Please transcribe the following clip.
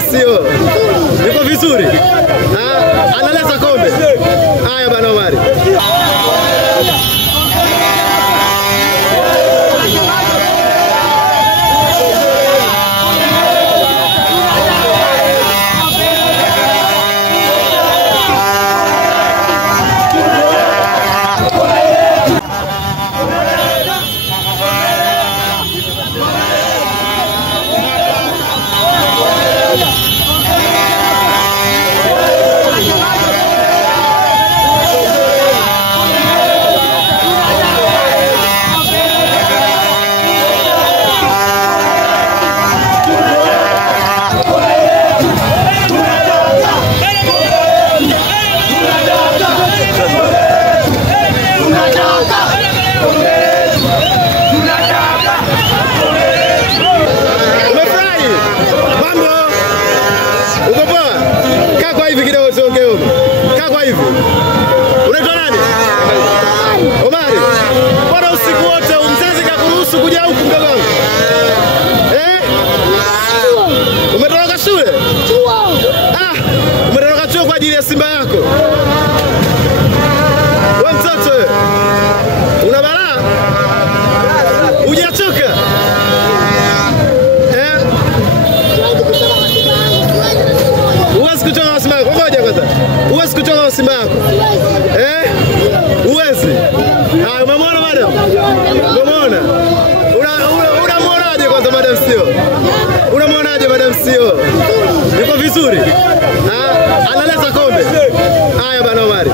Madam CEO. Yuko vizuri? Analeta kombe. Haya bana Omari. Unaitwa nani? Omari. Bwana usiku wote mzee kakuruhusu kuja huku mdogo wangu. Umetoka shule? Chuo. Umetoka chuo kwa ajili ya Simba yako. Wewe mtoto wewe. Una balaa? Hujachoka? Uwezi kutoka na Simba yako. Ngoja kwanza. Uwezi kutoka na Simba yako. Uwezi. Umemwona madam? Umemwona? Unamwonaje kwanza Madam CEO? Unamwonaje Madam CEO? Yuko vizuri? Analeta kombe. Haya bana Omari.